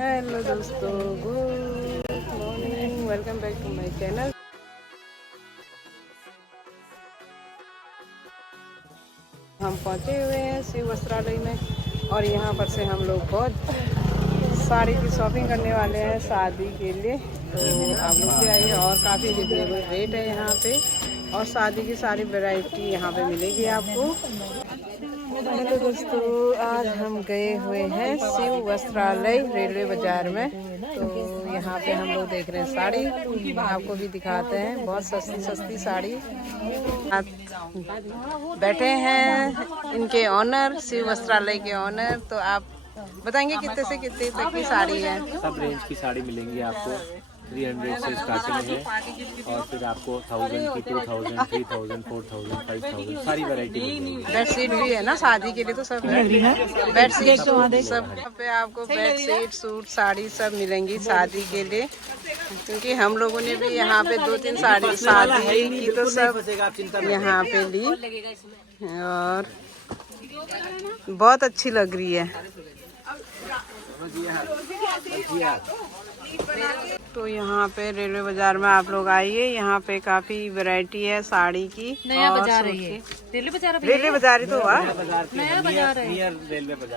Hello दोस्तों, good morning, welcome back to my channel. हम पहुंचे हुए हैं शिव वस्त्रालय में और यहाँ पर से हम लोग बहुत साड़ी की शॉपिंग करने वाले हैं शादी के लिए। तो आप लोग भी आइए और काफ़ी रिजनेबल रेट है यहाँ पे और शादी की सारी वैरायटी यहाँ पे मिलेगी आपको। हेलो दोस्तों, आज हम गए हुए हैं शिव वस्त्रालय रेलवे बाजार में। तो यहाँ पे हम लोग देख रहे हैं साड़ी, आपको भी दिखाते हैं। बहुत सस्ती सस्ती साड़ी। बैठे हैं इनके ऑनर, शिव वस्त्रालय के ऑनर। तो आप बताएंगे कितने से कितने तक की साड़ी है? सब रेंज की साड़ी मिलेंगी आपको। 300 से स्टार्टिंग है और फिर आपको 1000 की, 2000, 3000, 4000, 5000 सारी वैरायटी मिलेगी। बेडशीट भी है ना शादी के लिए, तो सब है। बेडशीट सब पे आपको बेडशीट, सूट, साड़ी सब मिलेंगी शादी के लिए। क्योंकि हम लोगों ने भी यहाँ पे 2-3 साड़ी शादी की तो सब यहाँ पे ली और बहुत अच्छी लग रही है। तो यहाँ पे रेलवे बाजार में आप लोग आइए, यहाँ पे काफी वैरायटी है साड़ी की। नया बाजार है ये, रेलवे बाजार ही तो हुआ, नया बाजार है,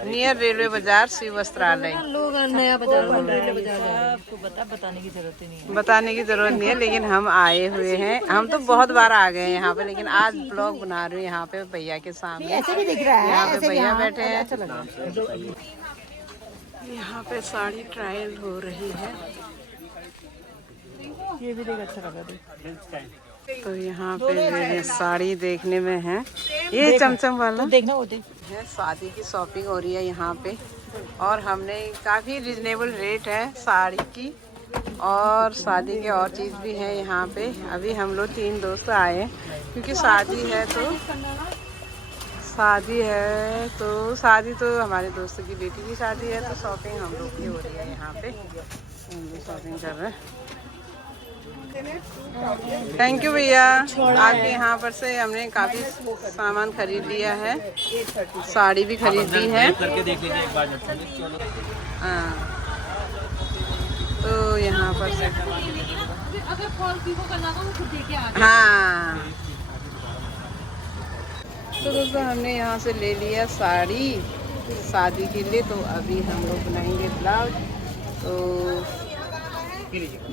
नियर रेलवे बाजार शिव वस्त्रालय। लोग नया बाजार रेलवे बाजार आपको बताने की जरूरत ही नहीं है। बताने की जरूरत नहीं है, लेकिन हम आए हुए हैं। हम तो बहुत बार आ गए हैं यहाँ पे, लेकिन आज ब्लॉग बना रही हूँ यहाँ पे भैया के सामने। ऐसे भी दिख रहा है, यहाँ पे भैया बैठे हैं। यहाँ पे साड़ी ट्रायल हो रही है। ये भी देख, अच्छा लगा। तो यहाँ पे साड़ी देखने में है, ये चमचम वाला देखना, वो देख है। शादी की शॉपिंग हो रही है यहाँ पे और हमने काफ़ी रिजनेबल रेट है साड़ी की और शादी के और चीज़ भी है यहाँ पे। अभी हम लोग 3 दोस्त आए हैं क्योंकि शादी तो हमारे दोस्त की बेटी की शादी है। तो शॉपिंग हम लोग की हो रही है यहाँ पे, हम लोग शॉपिंग कर रहे हैं। थैंक यू भैया, आपके यहाँ पर से हमने काफ़ी सामान खरीद लिया है, साड़ी भी खरीदी है। करके देख लीजिए एक बार। हाँ, तो यहाँ पर से हाँ, तो दोस्तों हमने यहाँ से ले लिया साड़ी शादी के लिए। तो अभी हम लोग बनाएंगे ब्लाउज। तो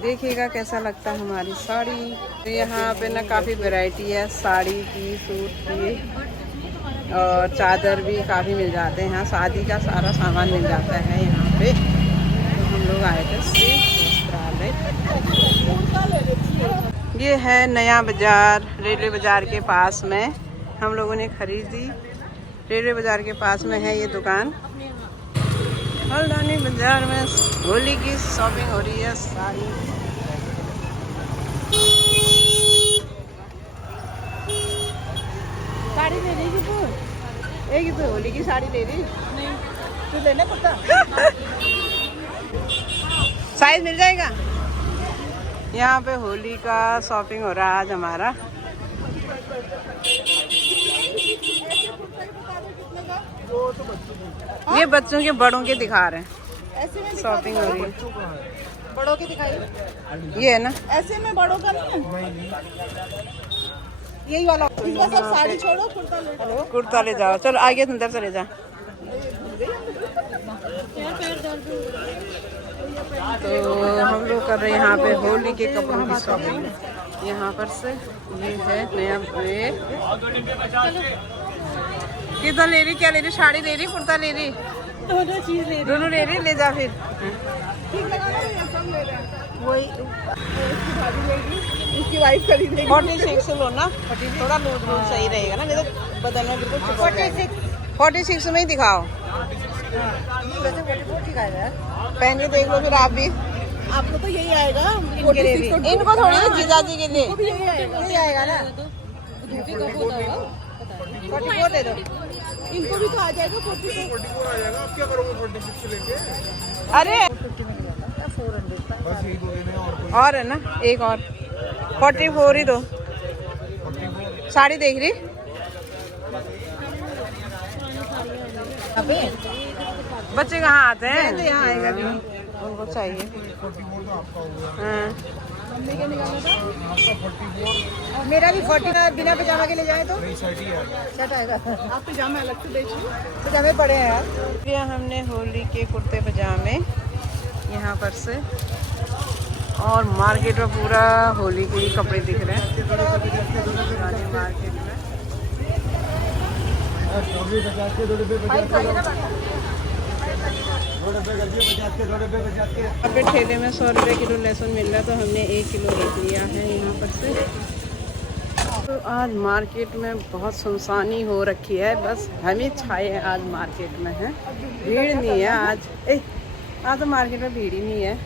देखिएगा कैसा लगता है हमारी साड़ी। तो यहाँ पे ना काफ़ी वैरायटी है साड़ी की, सूट की और चादर भी काफ़ी मिल जाते हैं। यहाँ शादी का सारा सामान मिल जाता है यहाँ पे। तो हम लोग आए थे शिव वस्त्रालय। ये है नया बाजार, रेलवे बाजार के पास में हम लोगों ने खरीदी। रेलवे बाजार के पास में है ये दुकान। हल्द्वानी बाजार में होली की शॉपिंग हो रही है साड़ी। साड़ी ले रही तू? एक तो होली की साड़ी ले रही? नहीं, तू लेना कुर्ता। साइज मिल जाएगा। यहाँ पे होली का शॉपिंग हो रहा है आज हमारा। ये बच्चों के बड़ों के दिखा रहे हैं, शॉपिंग हो रही है। बड़ों की दिखाई, ये है ना, ऐसे में बड़ों का नहीं है, यही वाला। इसका सब साड़ी छोड़ो, कुर्ता ले जाओ। चलो आगे अंदर चले जा। तो हम लोग कर रहे हैं यहाँ पे होली के कपड़ों की शॉपिंग। यहाँ पर से ये है नया ब्रेक। कितना ले रही, क्या ले रही? साड़ी ले रही, कुर्ता ले रही, दोनों चीज ले दोनों ले रही। ले जा फिर। वही उसकी वाइफ खरीदेगी। 46 लो ना, थोड़ा लूज लूज सही रहेगा ना, नहीं तो बदन में बिल्कुल चिपक जाएगा। 46 में ही दिखाओ। वैसे 44 दिखाएगा यार, पहन के देख लो फिर आप भी। आपको तो यही आएगा, इनको थोड़ी जीजाजी के लिए यही आएगा ना। 44 दे दो। इनको भी तो आ जाएगा 44 आ जाएगा। आप क्या करोगे 46 से लेके? अरे और है ना, एक और 44 ही दो। साड़ी देख रही? बच्चे कहाँ आते हैं? यहाँ आएगा। उनको चाहिए। 44 तो आपका हो गया। हाँ आपका 44 मेरा भी 40 का बिना पजामा के ले जाए तो नहीं शर्ट ही है। शर्ट आएगा। आप पजामे अलग से बेचिए, पजामे बड़े हैं यार। लिया हमने होली के कुर्ते पजामे यहाँ पर से, और मार्केट में पूरा होली के ही कपड़े दिख रहे हैं पुरानी मार्केट में। यहाँ पे ठेले में 100 रुपये किलो लहसुन मिल रहा है, तो हमने 1 किलो रख लिया है यहाँ पर से। तो आज मार्केट में बहुत सुनसानी हो रखी है, बस हम ही छाए आज मार्केट में हैं, भीड़ नहीं है आज। आज तो मार्केट में भीड़ ही नहीं है,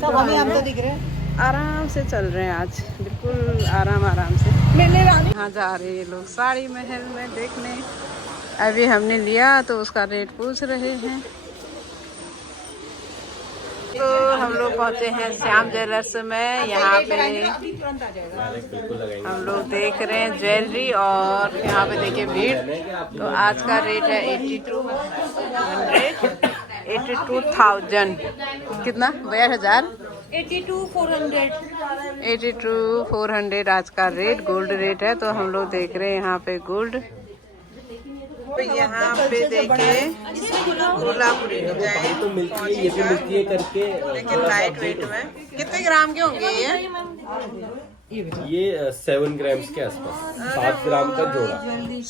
सब हमें हम तो दिख रहे हैं। आराम से चल रहे हैं आज, बिल्कुल आराम से। मेले रानी यहाँ जा रहे हैं लोग साड़ी महल में देखने। अभी हमने लिया तो उसका रेट पूछ रहे हैं। तो हम लोग पहुँचे हैं श्याम ज्वेलर्स में। यहाँ पे हम लोग देख रहे हैं ज्वेलरी, और यहाँ पे देखिए भीड़। तो आज का रेट है 82,000 कितना भैया? 1000 82,400 आज का रेट गोल्ड रेट है। तो हम लोग देख रहे हैं यहाँ पे गोल्ड। तो यहाँ पे देखिए कोल्हापुरी डिजाइन तो मिलती है, ये भी मिलती है करके। लेकिन लाइट वेट में। कितने ग्राम के होंगे ये 7 ग्राम्स के आसपास, 7 ग्राम का जोड़ा।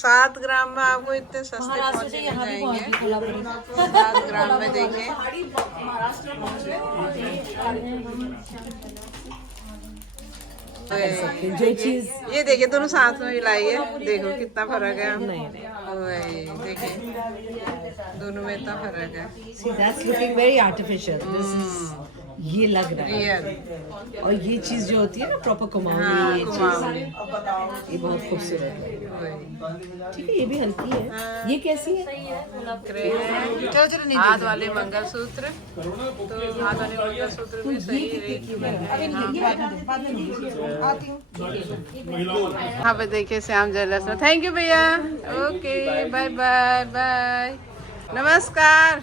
7 ग्राम में आपको इतने सस्ते पहुंचे मिल जाएंगे। 7 ग्राम में देखिए जो चीज ये देखिए दोनों साथ में मिलाई है, देखो कितना फर्क है। वही देखिए दोनों में इतना फर्क है। See, that's looking very artificial. This is ये लग रहा है रियल। और ये चीज जो होती है ना प्रॉपर कुमाऊनी, हाँ, ये कुमाऊनी। चीज ये बहुत खूबसूरत है। वही ठीक है, ये भी हल्की है। ये कैसी है? चलो चलो नहीं हाथ वाले मंगलसूत्र, तो हाथ वाले मंगलसूत्र भी सही रेट में है। यहाँ पे देखिए श्याम ज्वेलर्स में। थैंक यू भैया, ओके बाय बाय बाय, नमस्कार।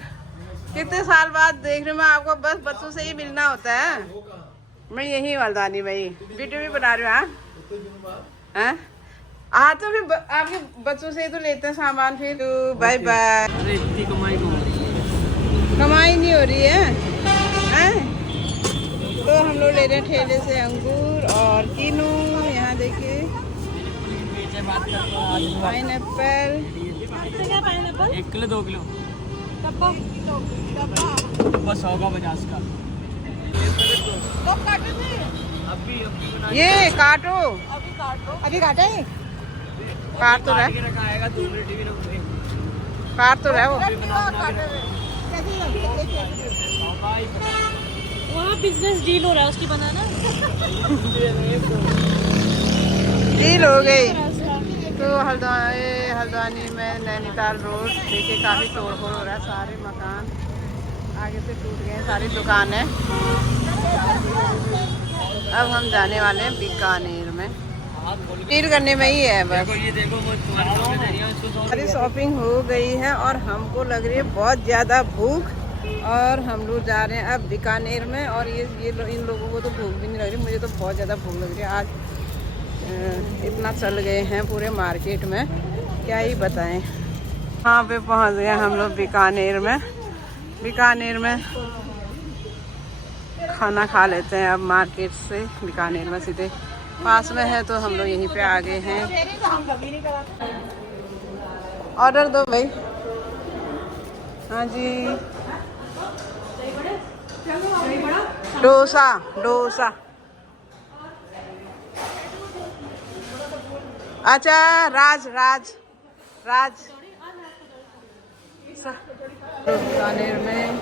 कितने साल बाद देख रही हूँ मैं आपको, बस बच्चों से ही मिलना होता है। मैं यही वालदानी भाई वीडियो भी बना रही हूँ। हाँ हाँ, तो फिर आपके बच्चों से ही तो लेते हैं सामान। फिर बाय बाय। कमाई नहीं हो रही है, हैं? तो हम लोग ले रहे हैं ठेले से अंगूर और किनू। यहाँ देखिए पाइनएप्पल। 1 किलो 2 किलो बस होगा 50 का। ये काटो, अभी काटा है? काट तो रहा, आएगा 2 मिनट भी ना हुए। काट तो रहा वो। वहाँ बिजनेस डील हो रहा है उसकी बनाना। डील हो गई। तो हल्द्वानी में नैनीताल रोड देखिए काफ़ी तोड़ फोड़ हो रहा है, सारे मकान आगे से टूट गए, सारी दुकानें। अब हम जाने वाले हैं बीकानेर में, डील करने में ही है बस। ये देखो वो सारी शॉपिंग हो गई है और हमको लग रही है बहुत ज़्यादा भूख, और हम लोग जा रहे हैं अब बीकानेर में। और इन लोगों को तो भूख भी नहीं लग रही, मुझे तो बहुत ज़्यादा भूख लग रही है। आज इतना चल गए हैं पूरे मार्केट में, क्या ही बताएं। यहाँ पे पहुँच गए हम लोग बीकानेर में। बीकानेर में खाना खा लेते हैं अब मार्केट से। बीकानेर में सीधे पास में है, तो हम लोग यहीं पे आ गए हैं। ऑर्डर दो भाई। हाँ जी, डोसा। अच्छा राज बीकानेर में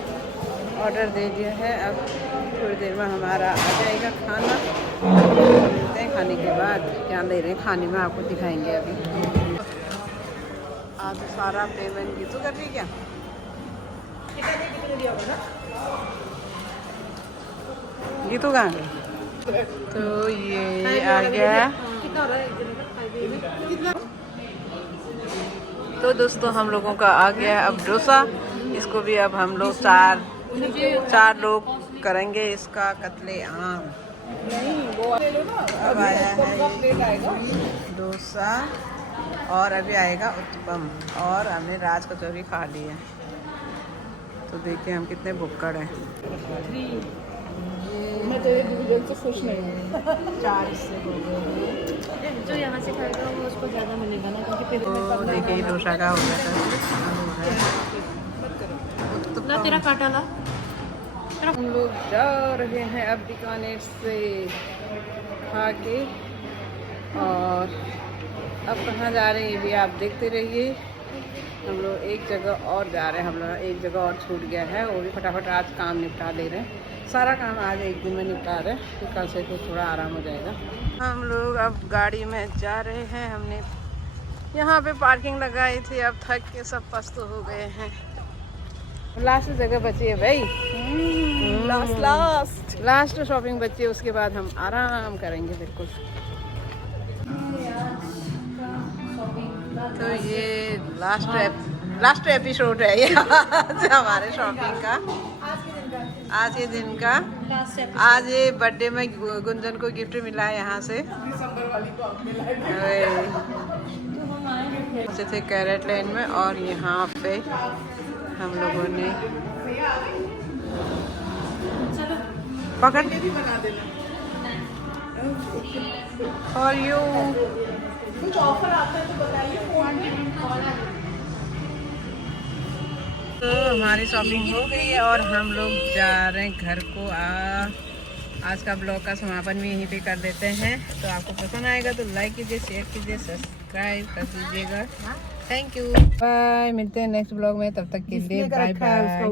ऑर्डर दे दिया है। अब थोड़ी देर में हमारा आ जाएगा खाना। मिलते हैं खाने के बाद, क्या ले रहे हैं खाने में आपको दिखाएंगे। अभी आज सारा पेमेंट भी तो कर दी क्या? ये तो कहाँ गए? तो ये आ गया। तो दोस्तों हम लोगों का आ गया अब डोसा। इसको भी अब हम लोग चार लोग करेंगे इसका कतले आम। नहीं वो ले लो ना, अब आया है प्लेट आएगा। डोसा और अभी आएगा उत्तपम और हमने राज कचौरी खा ली है। तो देखिए हम कितने भुक्कड़ हैं। मैं तेरे डिवीजन से खुश नहीं हूँ। 4 इससे हो गए। जो यहाँ से खाएगा वो उसको ज़्यादा मिलेगा ना, क्योंकि फिर तो देखिए डोसा का हो गया था। ना तेरा काटा ला। हम लोग जा रहे हैं अब बीकानेर से खा के, और अब कहाँ जा रहे हैं ये भी आप देखते रहिए। हम लोग एक जगह और जा रहे हैं, हम लोग एक जगह और छूट गया है, वो भी फटाफट आज काम निपटा ले रहे हैं। सारा काम आज एक दिन में निपटा रहे हैं, फिर कल से तो थोड़ा आराम हो जाएगा। हम लोग अब गाड़ी में जा रहे हैं। हमने यहाँ पे पार्किंग लगाई थी, अब थक के सब पस्त हो गए हैं। लास्ट जगह बची है भाई, लास्ट शॉपिंग बची है, उसके बाद हम आराम करेंगे बिल्कुल। तो ये लास्ट एपिसोड है ये हमारे शॉपिंग का, आज के दिन का। आज ये बर्थडे में गुंजन को गिफ्ट मिला है यहाँ से। से थे कैरेट लेन में, और यहाँ पे हम लोगों ने पकड़ के भी बना देना फॉर यू। कुछ ऑफर आता है तो बताइए फोन में। तो हमारी शॉपिंग हो गई है और हम लोग जा रहे हैं घर को। आज का ब्लॉग का समापन भी यहीं पे कर देते हैं। तो आपको पसंद आएगा तो लाइक कीजिए, शेयर कीजिए, सब्सक्राइब कर दीजिएगा। Thank you, bye. मिलते हैं नेक्स्ट ब्लॉग में, तब तक के लिए बाय बाय।